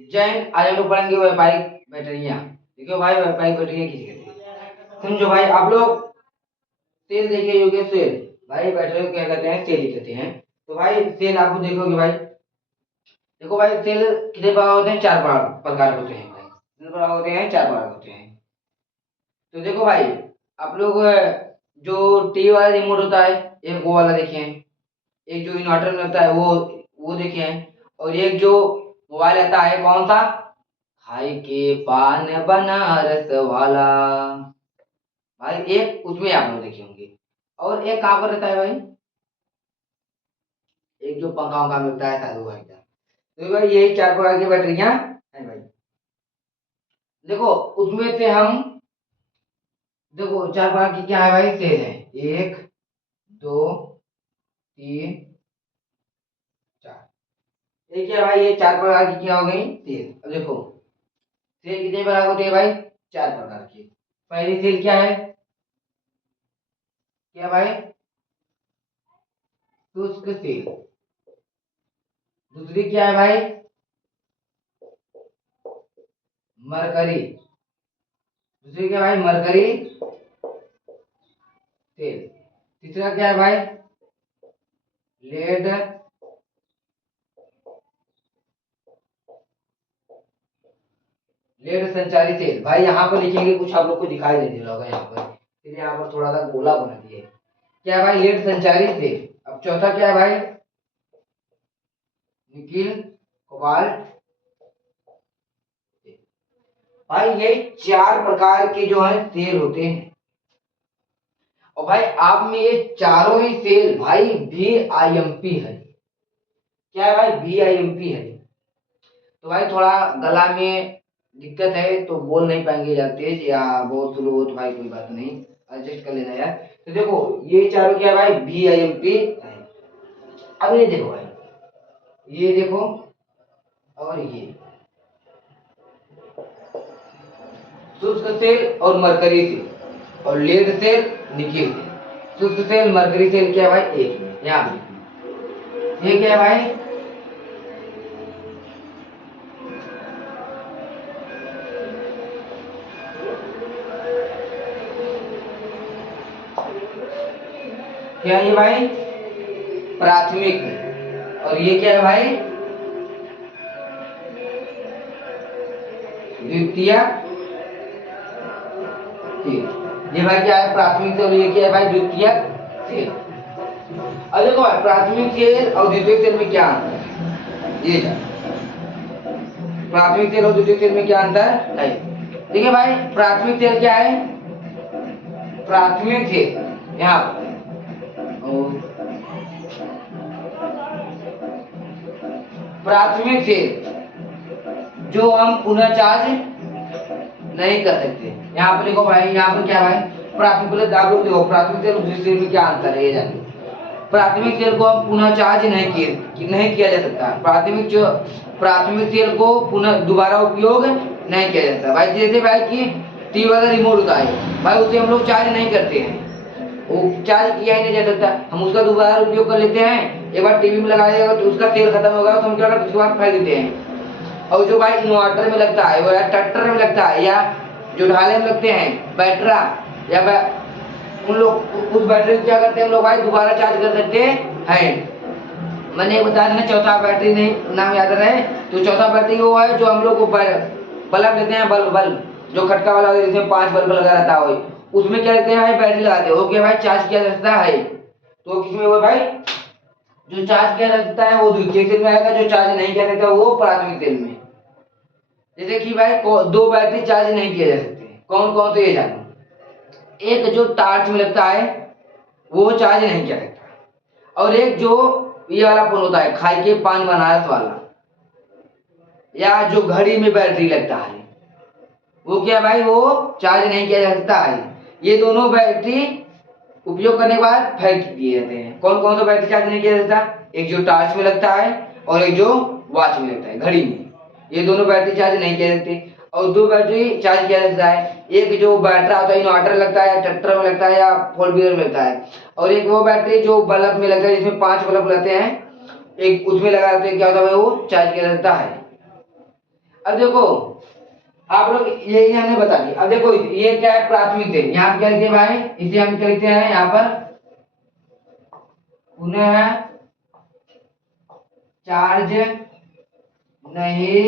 जैन आज हम लोग पढ़ेंगे व्यापारिक बैटरियां। देखियो भाई, व्यापारिक बैटरियां किसे कहते हैं? समझो भाई, आप लोग सेल देखे होंगे। सेल भाई, बैटरी को क्या कहते हैं? सेल ही कहते हैं। तो भाई सेल आपको देखोगे भाई, देखो भाई, सेल कितने प्रकार होते हैं? चार प्रकार होते हैं भाई। कितने प्रकार होते हैं? चार प्रकार होते हैं। तो देखो भाई, आप लोग जो टीवी वाला रिमोट होता है, एक वो वाला देखे हैं। एक जो इन्वर्टर में लगता है वो देखे हैं। और एक जो मोबाइल आता है, कौन सा? खाई के पान बनारस वाला भाई, एक उसमें आप लोग देखे होंगे। और एक कहाँ पर रहता है भाई? एक जो पंखा वंखा में लगता है शायद वो है क्या? तो भाई यही चार प्रकार की बैटरियां हैं भाई। देखो उसमें से हम, देखो चार प्रकार की क्या है भाई? सेल है, एक, दो, तीन, चार। एक क्या भाई? ये चार प्रकार की क्या हो गई? सेल। अब देखो सेल कितने प्रकार होती है भाई? चार प्रकार की। पहली सेल क्या है? क्या भाई? शुष्क सेल। दूसरी क्या है भाई? मरकरी। दूसरी क्या भाई? Mercury cell. तीसरा क्या है भाई? लेड लेड संचारी सेल। भाई यहाँ पर लिखेंगे, कुछ आप लोग को दिखाई नहीं दे रहा होगा यहाँ पर, इसलिए यहाँ पर थोड़ा सा गोला बना दिए। क्या है भाई? लेड संचारी सेल। अब चौथा क्या है भाई? Nickel cobalt. भाई ये चार प्रकार के जो है सेल होते हैं। और भाई आप में ये चारों ही सेल भाई VIMP है। क्या है भाई? VIMP है। तो भाई थोड़ा गला में दिक्कत है तो बोल नहीं पाएंगे या तेज या बहुत स्लो हो, तो भाई कोई बात नहीं, एडजस्ट कर लेना यार। तो देखो ये चारों क्या है भाई? VIMP है। अब ये देखो भाई, ये देखो, और ये शुष्क सेल और मरकरी सेल, और लेड सेल, निकिल सेल। शुष्क सेल, मरकरी सेल क्या है भाई? एक में यहाँ पे ये क्या है भाई? क्या है ये भाई? प्राथमिक। और ये क्या है भाई? द्वितीयक सेल। ये भाई क्या है? प्राथमिक सेल। और ये क्या है भाई? द्वितीयक सेल। अब देखो भाई, प्राथमिक सेल और द्वितीयक सेल में क्या अंतर है? ये जान, प्राथमिक सेल और द्वितीयक सेल में क्या अंतर है? देखिए भाई, प्राथमिक सेल क्या है? प्राथमिक सेल यहाँ पर, प्राथमिक सेल जो हम पुनः चार्ज नहीं कर सकते। यहाँ पर देखो भाई, यहाँ पर क्या भाई? प्राथमिक, पहले आप लोग देखो प्राथमिक सेल और द्वितीयक सेल में क्या अंतर है ये जानिए। प्राथमिक सेल को हम पुनः चार्ज नहीं किया जा सकता। प्राथमिक सेल को पुनः दोबारा उपयोग नहीं किया जाता भाई। जैसे भाई कि टीवी वाला रिमोट होता है भाई, उसे हम लोग चार्ज नहीं करते हैं, वो चार्ज किया ही नहीं जा सकता। हम उसका दोबारा उपयोग कर लेते हैं, एक बार टीवी में लगाया जाएगा तो उसका तेल खत्म होगा तो हम क्या करते हैं? उसके बाद फेंक देते हैं। और जो भाई इन्वर्टर में लगता है, वो या ट्रैक्टर में लगता है, या जो ढाले में लगते हैं, बैटरा, या उन लोग उस बैटरी को क्या करते हैं हम लोग भाई? दोबारा चार्ज कर सकते हैं। मैंने बताया ना, चौथा बैटरी नहीं नाम याद रहे तो चौथा बैटरी वो है जो हम लोग को बल्ब देते हैं, बल्ब जो खटका वाला होता है, जिसमें 5 बल्ब लगा रहता है, उसमें क्या कहते हैं भाई? बैटरी लगाते हैं, वो क्या भाई? चार्ज किया जा सकता है। तो किसमें वो भाई? जो चार्ज किया जा सकता है वो द्वितीयक सेल में आएगा, जो चार्ज नहीं किया जाता वो प्राथमिक सेल में। जैसे कि भाई दो बैटरी चार्ज नहीं किए जा सकते, कौन कौन से ये जानो। एक जो टार्च में लगता है वो चार्ज नहीं किया सकता, और एक जो ये वाला फोन होता है, खाई के पान बनारस वाला, या जो घड़ी में बैटरी लगता है, वो क्या भाई? वो चार्ज नहीं किया जा सकता है। ये दोनों बैटरी उपयोग करने के बाद फेंक दिए जाते हैं। कौन कौन सा बैटरी चार्ज नहीं किया जाता? एक जो टार्च में लगता है और एक जो वॉच में लगता है, घड़ी में। ये दोनों बैटरी चार्ज नहीं किया जाते। और दो बैटरी चार्ज किया जाता है, एक जो बैटरा होता है, इन्वर्टर लगता है, ट्रैक्टर में लगता है, या फोर व्हीलर में लगता है। और एक वो बैटरी जो बल्ब में लगता है, जिसमें 5 बल्ब लगते हैं, एक उसमें लगा देते हैं, क्या होता है वो चार्ज किया जाता है। अब देखो आप लोग ये हमने बता दी। अब देखो ये क्या है, प्राथमिक तेल। यहाँ पे क्या लिखते हैं भाई, इसे हम क्या लिखते हैं यहाँ पर, पुनः चार्ज नहीं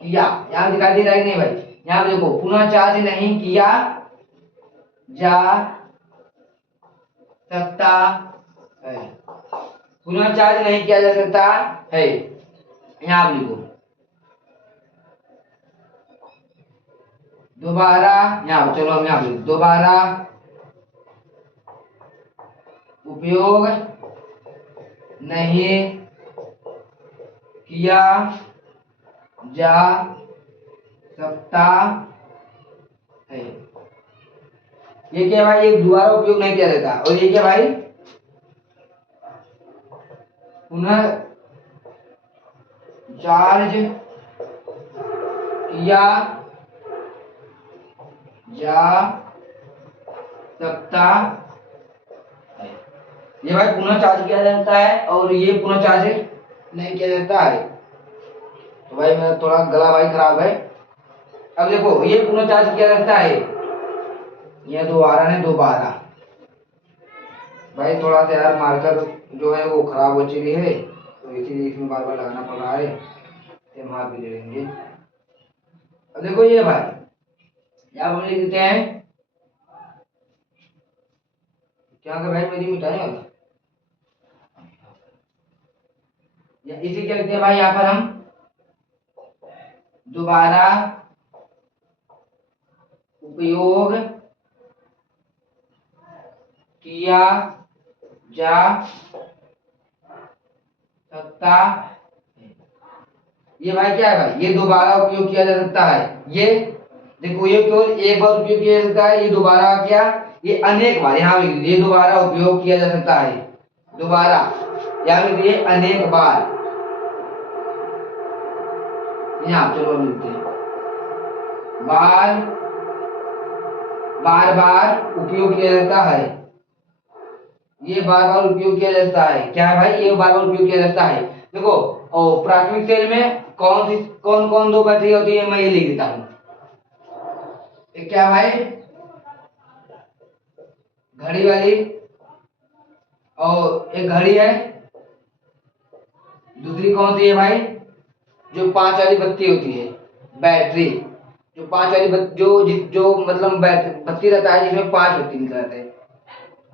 किया। यहाँ दिखाई दे रहा है नहीं भाई, यहाँ पे देखो पुनः चार्ज नहीं किया जा सकता है, पुनः चार्ज नहीं किया जा सकता है। यहाँ पे लिखो दोबारा, यहाँ चलो हम यहाँ पे दोबारा उपयोग नहीं किया जा सकता है। ये क्या भाई, ये दोबारा उपयोग नहीं किया जाता। और ये क्या भाई, पुनः चार्ज किया जा सकता है। ये भाई पुनः चार्ज किया जाता है और ये पुनः चार्ज नहीं किया जाता है। तो भाई मेरा थोड़ा गला भाई खराब है। अब देखो ये पुनः चार्ज किया जाता है, ये दोबारा ने दोबारा भाई थोड़ा सा यार मार्कर जो है वो खराब हो चुकी है, तो इसीलिए इसमें बार बार लगाना पड़ रहा है, ये मार भी दे देंगे। अब देखो ये भाई यहाँ हम लिख देते हैं क्या कर भाई, मेरी मिटाने वाला इसे क्या लिखते हैं भाई, यहाँ पर हम दोबारा उपयोग किया जा सकता है। ये भाई क्या है भाई, ये दोबारा उपयोग किया जा सकता है। ये देखो ये केवल एक बार उपयोग किया जा सकता है, ये दोबारा क्या, ये अनेक बार, यहाँ लिख दीजिए दोबारा उपयोग किया जा सकता है, दोबारा यहाँ लिख दीजिए अनेक बार। यहाँ चलो लिखते हैं बार बार बार उपयोग किया जाता है। ये बार बार उपयोग किया जाता है, क्या है भाई, ये बार बार उपयोग किया जाता है। देखो और प्राथमिक तेल में कौन कौन दो बैटरी होती है, मैं ये लिख देता हूँ। एक क्या भाई, घड़ी वाली, और एक घड़ी है, दूसरी कौन सी है भाई, जो 5 वाली बत्ती होती है, बैटरी। जो 5 वाली जो मतलब बत्ती रहता है जिसमें 5 बत्ती निकल आते हैं,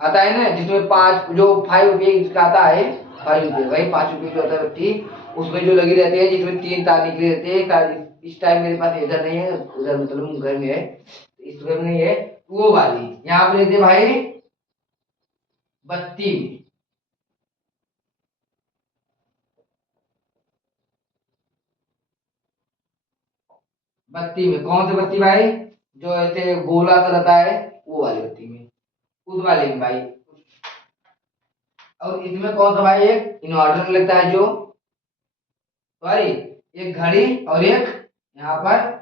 आता है ना, जिसमें 5 जो 5 रुपये का आता है, 5 रुपये भाई, 5 रुपये की होता है बत्ती, उसमें जो लगी रहती है जिसमें 3 तार निकले रहते हैं। इस टाइम मेरे पास इधर नहीं है, उधर मतलब घर में है, इस घर में नहीं है, वो वाली यहाँ पे लेते भाई बत्ती में। बत्ती में कौन सी बत्ती भाई, जो ऐसे गोला सा रहता है वो वाली बत्ती में, उस वाले में भाई। और इसमें कौन सा भाई, एक इन्वर्टर लगता है, जो सॉरी एक घड़ी और एक यहाँ पर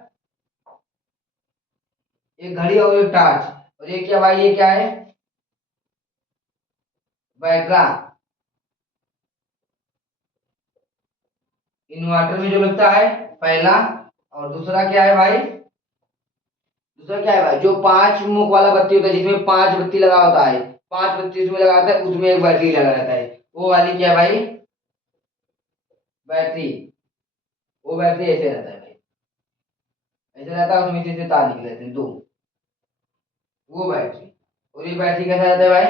एक घड़ी और एक टॉर्च, और ये क्या भाई, ये क्या है, बैटरा। इन्वर्टर में जो लगता है पहला, और दूसरा क्या है भाई, दूसरा क्या है भाई, जो 5 मुख वाला बत्ती होता है जिसमें 5 बत्ती लगा होता है, 5 बत्ती उसमें लगा होता है, उसमें एक बैटरी लगा रहता है, वो वाली क्या है भाई, बैटरी। वो बैटरी ऐसे रहता है भाई, ऐसे रहता है, उसमें से तार निकले रहते हैं 2, वो बैटरी। और ये बैटरी कैसा रहता है भाई,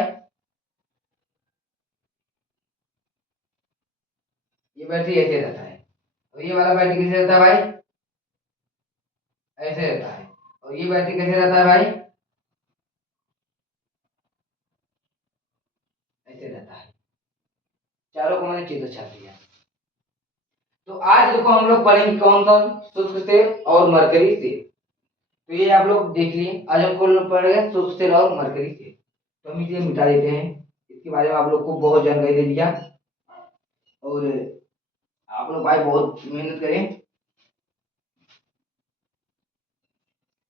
ये बैटरी ऐसे रहता है। और ये वाला बैटरी कैसे रहता है भाई, ऐसे रहता है। और ये बैटरी कैसे रहता है भाई, ऐसे रहता है। चारों को मैंने चित्र छाप दिया। तो आज देखो हम लोग पढ़ेंगे कौन सा, शुष्क तेल और मरकरी तेल। तो ये आप लोग देख लिए, आज हमको पढ़ेगा शुष्क तेल और मरकरी तेल। तो हम इसे मिटा देते हैं, इसके बारे में आप लोग को बहुत जानकारी दे दिया। और आप लोग भाई बहुत मेहनत करें।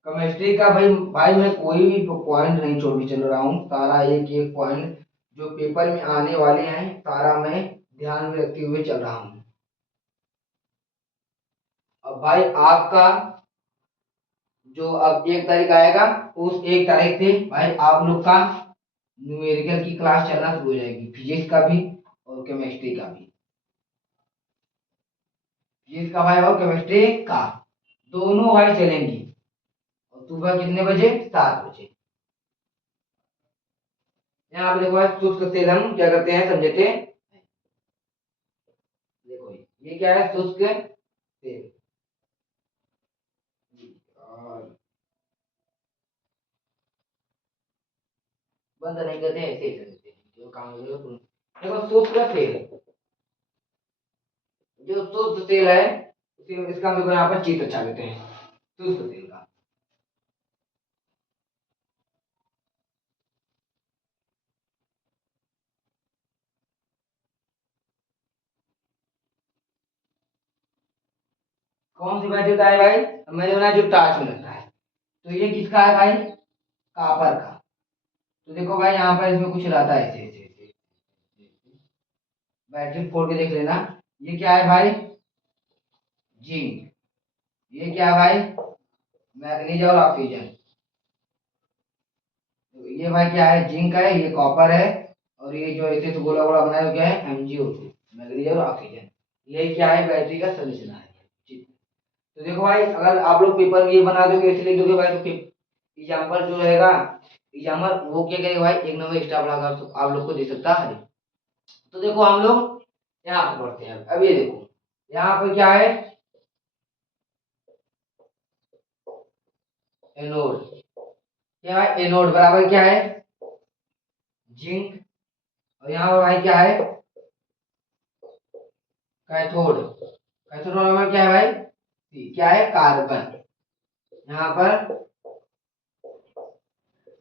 केमिस्ट्री का भाई मैं कोई भी पॉइंट नहीं छोड़ के चल रहा हूँ, सारा एक एक पॉइंट जो पेपर में आने वाले हैं सारा मैं ध्यान में रखते हुए चल रहा हूँ। अब भाई आपका जो अब 1 तारीख आएगा, उस 1 तारीख से भाई आप लोग का न्यूमेरिकल की क्लास चलना शुरू हो जाएगी, फिजिक्स का भी और केमिस्ट्री का भी। फिजिक्स का भाई और केमिस्ट्री का दोनों भाई चलेंगी। और सुबह कितने बजे? 7 बजे। यहाँ पे देखो भाई, शुष्क तेल हम क्या करते हैं समझते हैं। देखो ये क्या है? शुष्क तेल। और बंद नहीं करते हैं, ऐसे ही करते हैं जो काम करेगा देखो शुष्क तेल, जो शुद्ध तेल है इसका हम देखो यहाँ पर चित्र छाप देते हैं शुष्क तेल का। कौन सी बैटरी का है भाई? मैंने बनाया जो टार्च में लगता है। तो ये किसका है भाई? कापर का। तो देखो भाई यहाँ पर इसमें कुछ रहता है ऐसे ऐसे ऐसे। बैटरी फोड़ के देख लेना। ये क्या है भाई? जिंक। ये क्या है भाई? मैग्नीज और ऑक्सीजन। तो ये भाई क्या है? जिंक है, ये कॉपर है, और ये जो ऐसे गोला गोला बनाया हुआ क्या है? MgO2, मैग्नीज और ऑक्सीजन। ये क्या है? बैटरी का संरचना है। ठीक। तो देखो भाई, अगर आप लोग पेपर में ये बना दोगे, ऐसे लिख दोगे भाई, तो एग्जाम्पल जो रहेगा, एग्जाम्पल वो क्या करेगा भाई? 1 नंबर एक्स्ट्रा बढ़ाकर आप लोग को दे सकता है। तो देखो हम लोग यहाँ पे पढ़ते हैं। अब ये देखो यहाँ पर क्या है? एनोड। क्या है? एनोड बराबर क्या है? जिंक। और यहाँ पर भाई क्या है? कैथोड। कैथोड बराबर क्या है भाई? क्या है? कार्बन। यहाँ पर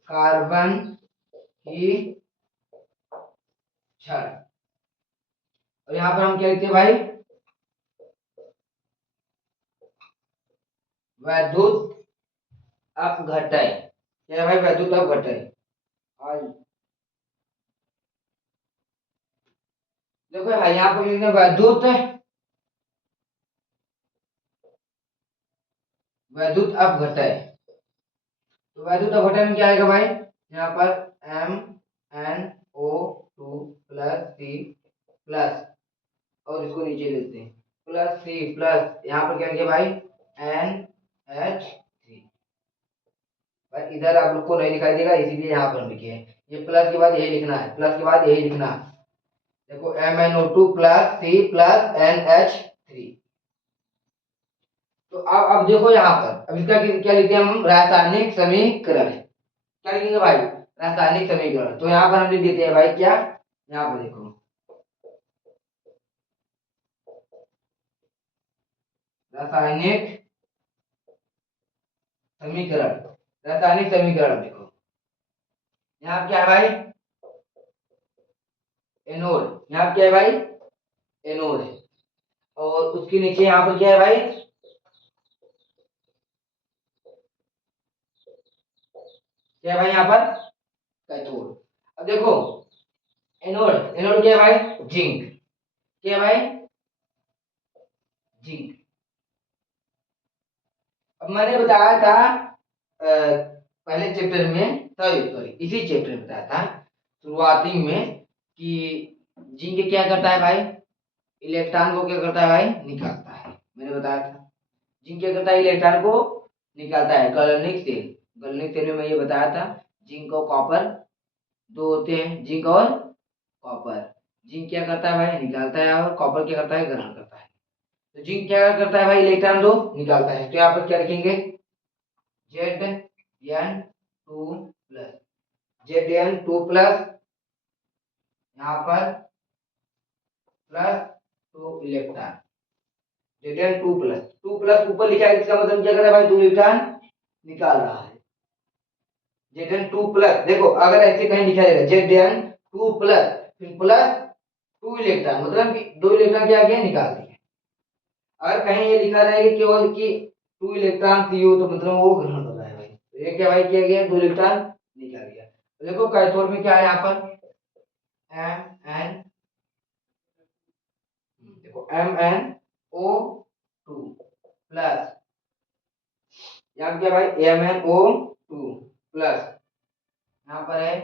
कार्बन की छड़। और यहाँ पर हम क्या लिखते हैं भाई? वैद्युत अपघटय। क्या है भाई? वैद्युत अपघटय। और देखो भाई यहाँ पर लिखते हैं वैद्युत, वैद्युत अपघटय। तो वैद्युत अपघटन में क्या आएगा भाई? यहाँ पर MnO2 प्लस C प्लस, और इसको नीचे लिखते हैं प्लस C प्लस, यहाँ पर क्या लिखे भाई? NH3। भाई इधर आप लोग को नहीं दिखाई देगा, इसीलिए यहाँ पर हम लिखे हैं। ये प्लस के बाद यही लिखना है, प्लस के बाद यही लिखना है। देखो MnO2 plus C plus NH3। तो अब देखो यहाँ पर, अब इसका क्या लिखते हैं हम? रासायनिक समीकरण। क्या लिखेंगे भाई? रासायनिक समीकरण। तो यहाँ पर हम लिख देते हैं भाई क्या? यहाँ पर देखो रासायनिक समीकरण। रासायनिक समीकरण देखो यहाँ क्या है भाई? एनोड। यहाँ क्या है भाई? एनोड है। और उसके नीचे यहाँ पर क्या है भाई? क्या है भाई यहाँ पर? कैथोड। अब देखो एनोड, एनोड क्या है भाई? जिंक। क्या है भाई? जिंक। अब मैंने बताया था पहले चैप्टर में, सॉरी सॉरी इसी चैप्टर में बताया था शुरुआती में, कि जिंक क्या करता है भाई? इलेक्ट्रॉन को क्या करता है भाई? निकालता है। मैंने बताया था जिंक क्या करता है? इलेक्ट्रॉन को निकालता है। गलनिक सेल, गलनिक सेल में मैं ये बताया था। जिंक और कॉपर दो होते हैं, जिंक और कॉपर। जिंक क्या करता है भाई? निकालता है, और कॉपर क्या करता है? ग्रहण करता है। तो जिंक क्या करता है भाई? इलेक्ट्रॉन दो निकालता है। तो यहाँ पर क्या लिखेंगे? Zn2 प्लस, Zn2 प्लस, यहाँ पर plus 2 electron. Zn2 plus, 2 plus ऊपर लिखा है, इसका मतलब क्या कर रहा है भाई? 2 इलेक्ट्रॉन निकाल रहा है। Zn2 प्लस, देखो अगर ऐसे कहीं लिखा जाएगा Zn2 प्लस, फिर प्लस 2 इलेक्ट्रॉन, मतलब कि 2 इलेक्ट्रॉन क्या किया? निकाल दिए। अगर कहीं ये लिखा रहेगा केवल कि 2 इलेक्ट्रॉन CO, तो मतलब वो ग्रहण कर रहा है भाई। तो ये क्या भाई किया गया? 2 इलेक्ट्रॉन निकाल दिया। तो देखो कैथोड में क्या है यहाँ पर? Mn, देखो MnO2 प्लस यहाँ पे क्या भाई MnO2 प्लस, यहाँ पर है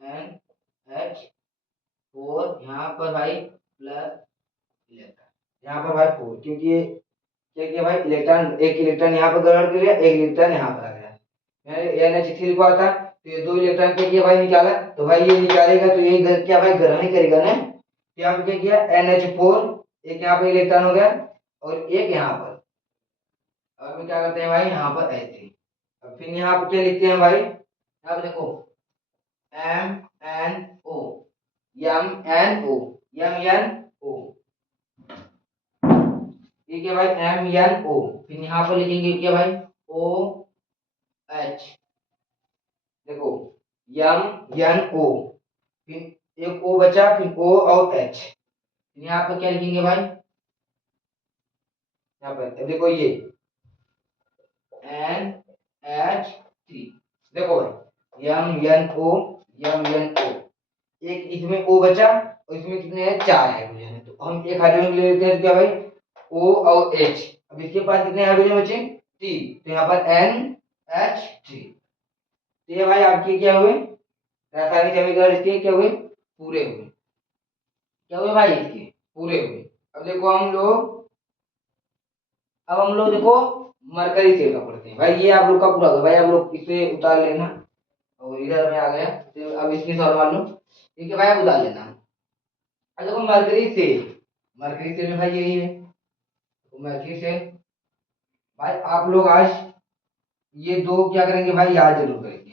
NH4, यहाँ पर भाई प्लस इलेक्ट्रॉन, यहाँ पर भाई 4, क्योंकि ये क्या किया भाई, इलेक्ट्रॉन, एक इलेक्ट्रॉन यहाँ पर ग्रहण कर लिया, एक इलेक्ट्रॉन यहाँ पर आ गया। मैंने NH3 लिखा था, तो ये 2 इलेक्ट्रॉन क्या किया भाई, निकाला, तो भाई ये निकालेगा तो ये क्या भाई ग्रहण ही करेगा ना। तो यहाँ पे क्या किया, NH4, एक यहाँ पे इलेक्ट्रॉन हो गया और एक यहाँ पर। अब हम क्या करते हैं भाई, यहाँ पर H3, अब फिर यहाँ पे क्या लिखते हैं भाई, यहाँ पे देखो MnO, MnO, MnO, ये क्या भाई MnO, फिर यहाँ पर लिखेंगे क्या भाई OH, देखो MnO, फिर एक O बचा, फिर O और H, यहाँ पर क्या लिखेंगे भाई, यहाँ पर देखो ये NH3, देखो भाई MnO, एक इसमें O बचा और इसमें कितने हैं, 4 हाइड्रोजन है, तो हम एक हाइड्रोजन ले लेते हैं, क्या भाई O और H, अब इसके पास कितने हाइड्रोजन बचे, 3, तो यहाँ पर NH3, तो ये भाई आपके क्या हुए, रासायनिक समीकरण इसके क्या हुए, पूरे हुए, क्या हुए भाई, इसके पूरे हुए। अब देखो हम लोग, अब हम लोग देखो मरकरी तेल का पढ़ते हैं भाई, ये आप लोग का पूरा होगा भाई, आप लोग इसे उतार लेना, और इधर में आ गया, तो अब इसकी सॉल्व मान लो, ठीक है भाई, आप उतार लेना। अब देखो मरकरी तेल में भाई यही है, तो मरकरी तेल भाई आप लोग आज ये दो क्या करेंगे भाई, याद जरूर करेंगे,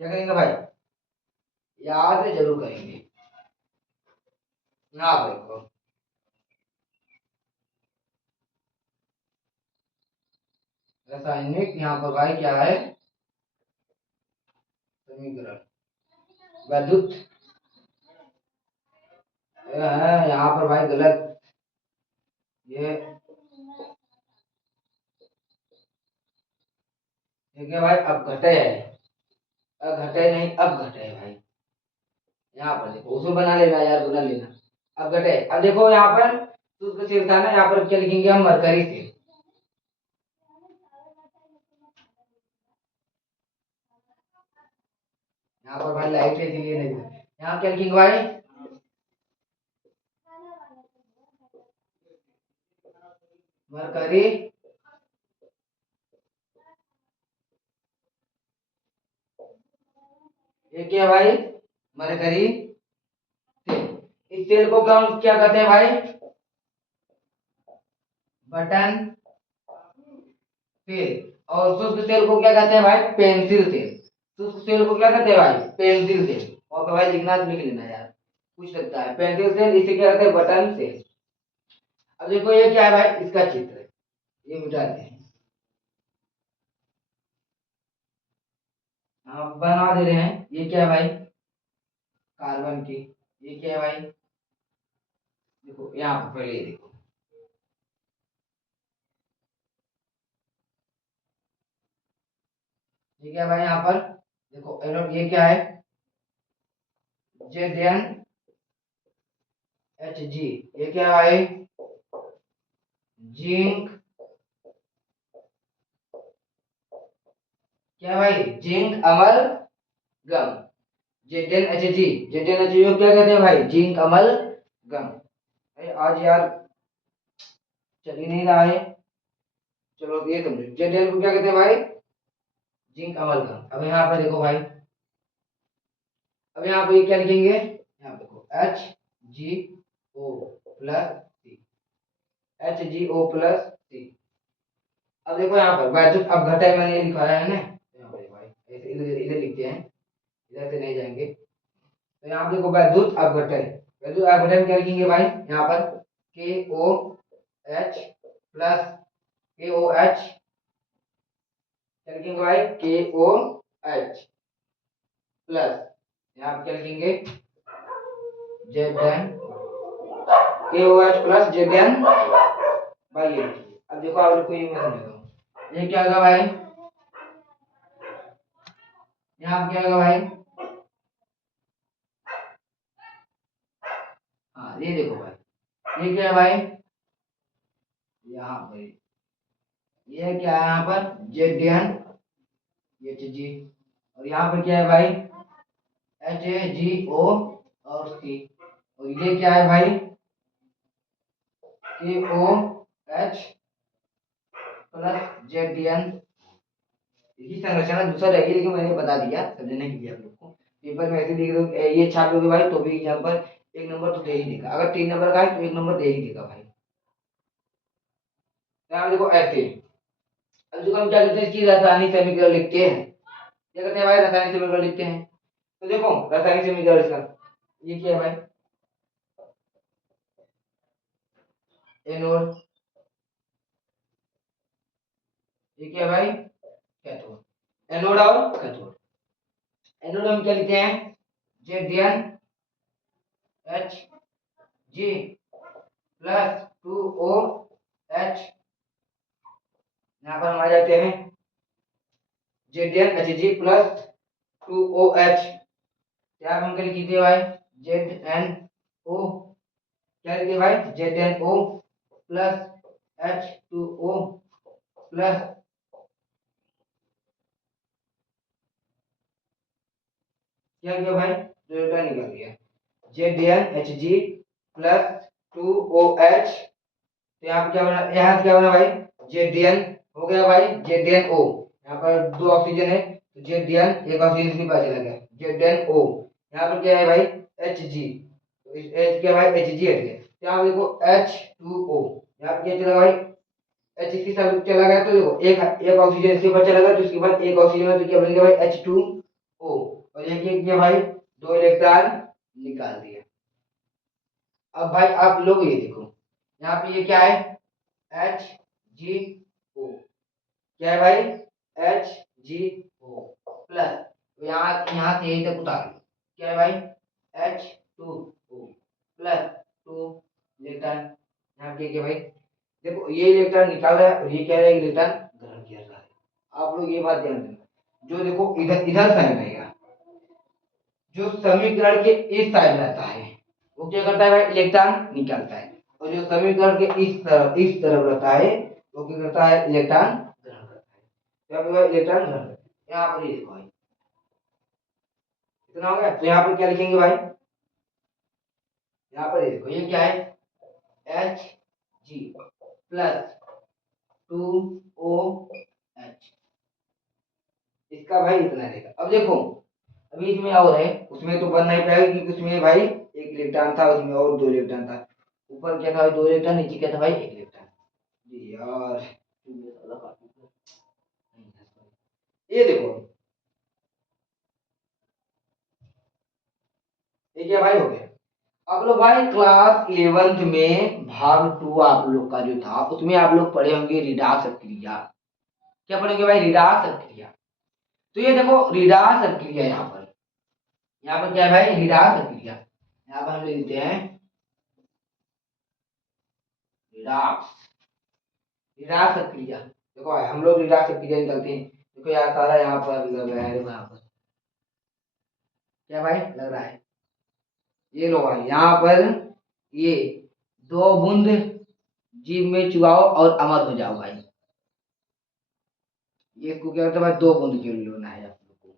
क्या करेंगे भाई, याद जरूर करेंगे, ना देखो रासायनिक, यहाँ पर भाई क्या है, समीकरण, वैद्युत है, यहाँ पर भाई गलत, ये ठीक है भाई, अब घटे है, अब घटे नहीं, अब घटे है भाई, यहाँ पर देखो उसमें बना लेना यार, बना लेना, अब घटे, अब देखो यहाँ पर शुद्ध तेल था ना, यहाँ पर क्या लिखेंगे हम, मरकरी तेल, यहाँ पर भाई लाइट है इसलिए नहीं दिखा। यहाँ क्या लिखेंगे भाई, मरकरी, ये क्या है भाई, मरकरी तेल, इस तेल को क्या कहते हैं भाई, बटन तेल, और शुष्क तेल को क्या कहते हैं भाई, पेंसिल तेल, शुष्क तेल को क्या कहते हैं भाई, पेंसिल तेल, और भाई लिखना तो लिख लेना यार, पूछ सकता है, पेंसिल तेल, इसे क्या कहते हैं, बटन तेल। अब देखो ये क्या है भाई, इसका चित्र है, ये मिटाते हैं, हम बना दे रहे हैं, ये क्या है भाई, कार्बन की, ये क्या है भाई, देखो यहाँ पर पहले ये देखो, ये क्या है भाई, यहाँ पर देखो ये क्या है, ZnHg, ये क्या है भाई, जिंक, क्या है भाई, जिंक अमल गम, ZnHg, ZnHg को क्या कहते हैं भाई, जिंक अमल गम। आज यार चल ही नहीं रहा है, चलो अब ये समझो, Zn को क्या कहते हैं भाई, जिंक अमल गम। अब यहाँ पे देखो भाई, अब यहाँ पे क्या लिखेंगे, यहाँ पे देखो HgO प्लस सी, HgO+C। अब देखो यहाँ पर वैद्युत अपघटन मैंने लिखा है ना, यहाँ पर भाई ऐसे इधर इधर लिखते हैं, इधर से नहीं जाएंगे, तो यहाँ पे देखो वैद्युत अपघटन, वैद्युत अपघटन क्या लिखेंगे भाई, यहाँ पर KOH क्या लिखेंगे भाई, KOH प्लस, यहाँ पे क्या लिखेंगे, Zn, KOH+Zn भाई, ये अब देखो आप लोग को ये मैं समझाता, ये क्या होगा भाई, यहाँ पे क्या होगा भाई, हाँ ये देखो भाई, ये क्या है भाई, यहाँ पे ये क्या है यहाँ पर जेड एच जी, और यहाँ पर क्या है भाई एच ए जी ओ और सी, और ये क्या है भाई K O H plus Z D N. इसकी संरचना दूसरा रहेगी लेकिन मैंने बता दिया समझने के लिए आप लोग को। पेपर में ऐसे लिख दो ये छाप लोगे भाई तो भी यहाँ पर एक नंबर तो दे ही देगा, अगर 3 नंबर का है तो एक नंबर दे ही देगा भाई। यहाँ देखो ऐसे, अब जो हम क्या करते हैं इसकी रासायनिक समीकरण लिखते हैं, क्या करते हैं भाई रासायनिक समीकरण लिखते हैं। तो देखो रासायनिक समीकरण इसका ये क्या है भाई एनोड, ये क्या है भाई कैथोड। एनोड और कैथोड, एनोड हम क्या लिखते हैं Z D N H G plus 2 O H, यहाँ पर हम आ जाते हैं Z D N H G plus 2 O H, यहाँ पर हम क्या लिखते हैं भाई जेड एन ओ, क्या लिखते भाई Z N O plus H two O plus क्या किया भाई डेल्टा निकाल दिया Z N H G plus 2 O H, तो यहाँ पे क्या बना, यहाँ से क्या बना भाई जेड एन हो गया भाई जेड एन ओ, यहाँ पर 2 ऑक्सीजन है तो जेड एन एक ऑक्सीजन से पता चला गया जेड एन ओ, यहाँ पर क्या है भाई एच जी, तो इस एच क्या भाई एच जी हट गया, यहाँ पे देखो एच टू ओ, यहाँ पे क्या चला भाई एच इसके साथ चला गया तो देखो एक एक ऑक्सीजन इसके ऊपर चला गया तो इसके बाद एक ऑक्सीजन में तो क्या बन गया भाई एच टू ओ, और ये क्या किया भाई 2 इलेक्ट्रॉन निकाल दिया। अब भाई आप लोग ये देखो यहाँ पे ये क्या है एच जी ओ, क्या है भाई एच जी ओ प्लस, तो यहाँ यहाँ से यही तक उतार लो क्या है भाई H two O plus 2 electron, यहाँ पे क्या भाई देखो ये इलेक्ट्रॉन निकाल रहा है और ये क्या है इलेक्ट्रॉन ग्रहण किया जा रहा है। आप लोग ये बात ध्यान देना, जो देखो इधर इधर साइड रहेगा जो समीकरण के इस साइड रहता है वो क्या करता है भाई इलेक्ट्रॉन निकालता है, और जो समीकरण के इस तरफ रहता है वो क्या करता है इलेक्ट्रॉन ग्रहण करता है। यहाँ पे भाई इलेक्ट्रॉन ग्रहण करता है, यहाँ पर ये देखो भाई इतना हो गया, तो यहाँ पे क्या लिखेंगे भाई यहाँ पर ये देखो ये क्या है H G plus 2 O H, इसका भाई इतना रहेगा। अब देखो अभी इसमें और है उसमें तो बन नहीं पाएगा क्योंकि उसमें भाई एक इलेक्ट्रॉन था उसमें और 2 इलेक्ट्रॉन था, ऊपर क्या था 2 इलेक्ट्रॉन नीचे क्या था भाई एक इलेक्ट्रॉन। जी यार ये देखो ये क्या भाई हो गया। आप लोग भाई क्लास 11th में भाग 2 आप लोग का जो था उसमें आप लोग पढ़े होंगे रिडाक्स क्रिया, क्या पढ़ेंगे भाई रिडाक्स क्रिया। तो ये देखो रिडाक्स क्रिया यहाँ पर क्या है भाई रिडाक्स क्रिया, यहाँ पर हम लिख देते हैं रिडाक्स, रिडाक्स क्रिया। देखो भाई हम लोग रिडाक्स क्रिया निकालते हैं, देखो यार सारा यहाँ पर लग रहा है, देखो यहाँ पर क्या भाई लग रहा है ये लो भाई यहाँ पर ये 2 बूंद जीभ में चुबाओ और अमर हो जाओ भाई, ये इसको क्या होता है भाई 2 बूंद के लिए लेना है आप लोग को।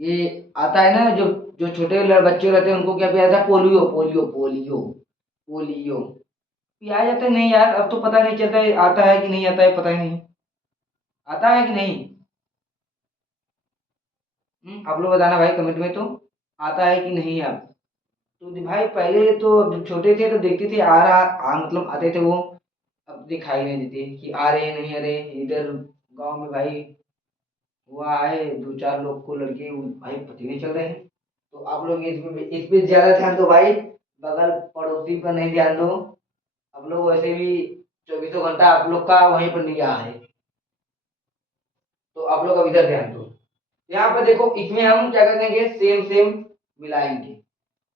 ये आता है ना जो जो छोटे बच्चे रहते हैं उनको क्या पिया जाता है पोलियो पोलियो पोलियो पोलियो पिया जाता है, नहीं यार अब तो पता नहीं चलता है आता है कि नहीं आता है पता ही नहीं, आता है कि नहीं। आप लोग बताना भाई कमेंट में तो आता है कि नहीं आप। तो भाई पहले तो जब छोटे थे तो देखते थे आ रहा मतलब आते थे वो, अब दिखाई नहीं देते कि आ रहे हैं नहीं आ रहे। इधर गांव में भाई हुआ है 2 4 लोग को लड़के भाई पति नहीं चल रहे हैं, तो आप लोग इस पे ज्यादा ध्यान दो भाई, बगल पड़ोसी पर नहीं ध्यान दो। आप लोग वैसे भी 24 घंटा आप लोग का वहीं पर निगाह है, तो आप लोग अब इधर ध्यान दो। यहाँ पर देखो इसमें हम क्या करेंगे सेम सेम मिलाएंगे,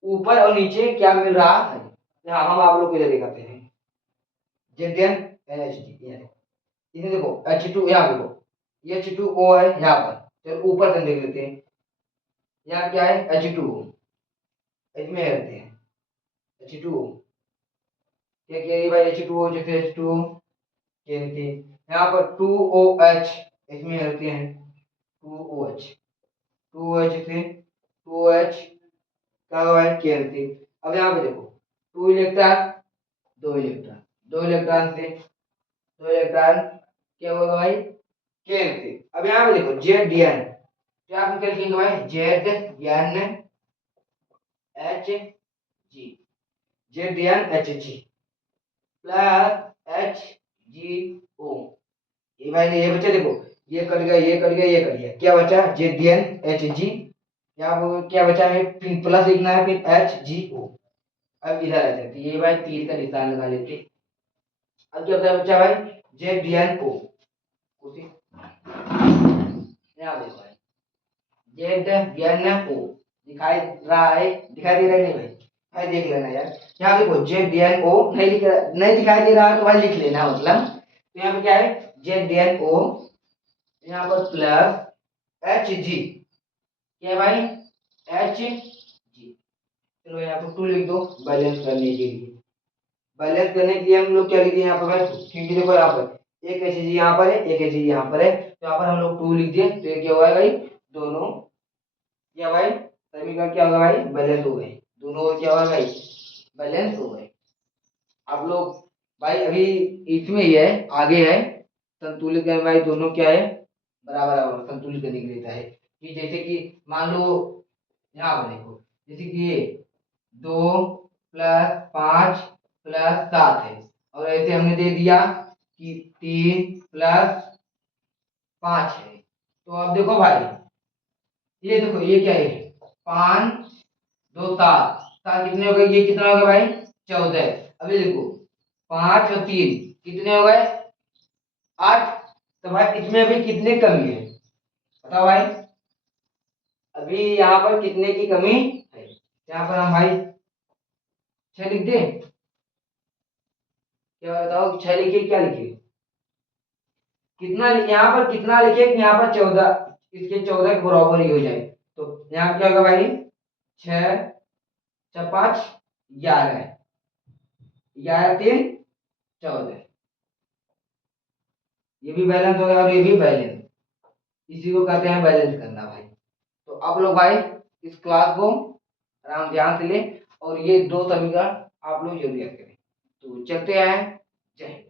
ऊपर और नीचे क्या मिल रहा है यहाँ हम आप लोग को इधर दिखाते हैं जेडन एन एच डी, इसे देखो एच टू यहाँ देखो ये एच टू ओ है यहाँ पर, चलो ऊपर से देख लेते हैं यहाँ क्या है एच टू ओ, इसमें रहते हैं एच टू ओ, क्या किया भाई एच टू ओ जैसे एच टू ओ कहते हैं, यहाँ पर टू ओ एच इसमें रहते हैं, टू ओ एच थे, टू ओ एच क्या हुआ है के थे। अब यहाँ पे देखो टू इलेक्ट्रॉन, दो इलेक्ट्रॉन थे, दो इलेक्ट्रॉन क्या होगा भाई के थे। अब यहाँ पे देखो जेड डी एन, क्या आप निकल लिखेंगे भाई Z N H G, Z D N H G plus H G O. ये भाई ये बच्चे देखो ये कट गया, ये कट गया, ये कट गया, क्या बचा Z D N H G, क्या बचा है फिर प्लस लिखना है फिर एच जी ओ। अब इधर आ जाते ये भाई तीर का निशान लगा लेते। अब क्या होता है बच्चा भाई जेड डी एन ओ, उसी यहाँ देखो भाई जेड डी एन ओ दिखाई रहा है, दिखाई दे रहा है नहीं भाई, भाई देख लेना यार। यहाँ देखो जेड डी एन ओ नहीं दिखाई दे रहा है तो भाई लिख लेना, मतलब तो यहाँ पे क्या है जेड डी एन ओ, यहाँ पर प्लस एच जी, क्या है भाई एच जी। चलो यहाँ पर टू लिख दो बैलेंस करने के लिए, बैलेंस करने के लिए हम लोग क्या लिखे यहाँ पर भाई क्योंकि देखो यहाँ पर एक एच जी यहाँ पर है, एक एच जी यहाँ पर है, तो यहाँ पर हम लोग टू लिख दिए, तो ये क्या हुआ भाई दोनों क्या भाई समीकरण क्या होगा भाई बैलेंस हो गए, दोनों क्या होगा भाई बैलेंस हो गए। आप लोग भाई अभी इसमें ही है, आगे है संतुलित करने भाई दोनों क्या है बराबर बराबर संतुलित करने के लिए है कि जैसे कि मान लो यहाँ पर देखो जैसे कि ये 2 + 5 + 7 है, और ऐसे हमने दे दिया कि 3 + 5 है। तो अब देखो भाई ये देखो ये क्या है 5 2 7, 7 कितने हो गए, ये कितना हो गया भाई 14। अभी देखो 5 और 3 कितने हो गए 8। तो भाई इसमें अभी कितने कमी है बताओ भाई, अभी यहाँ पर कितने की कमी है, यहाँ पर हम भाई 6 लिख दे, क्या बताओ 6 लिखे क्या लिखे कितना, यहाँ पर कितना लिखे कि यहाँ पर 14, इसके 14 के बराबर ही हो जाए। तो यहाँ क्या होगा भाई 6 × 5 = 11, 11 × 3 = 14, ये भी बैलेंस हो गया और ये भी बैलेंस, इसी को कहते हैं बैलेंस करना भाई। तो आप लोग भाई इस क्लास को आराम ध्यान से ले और ये दो समीकरण आप लोग जरूर याद करें। तो चलते हैं, जय हिंद।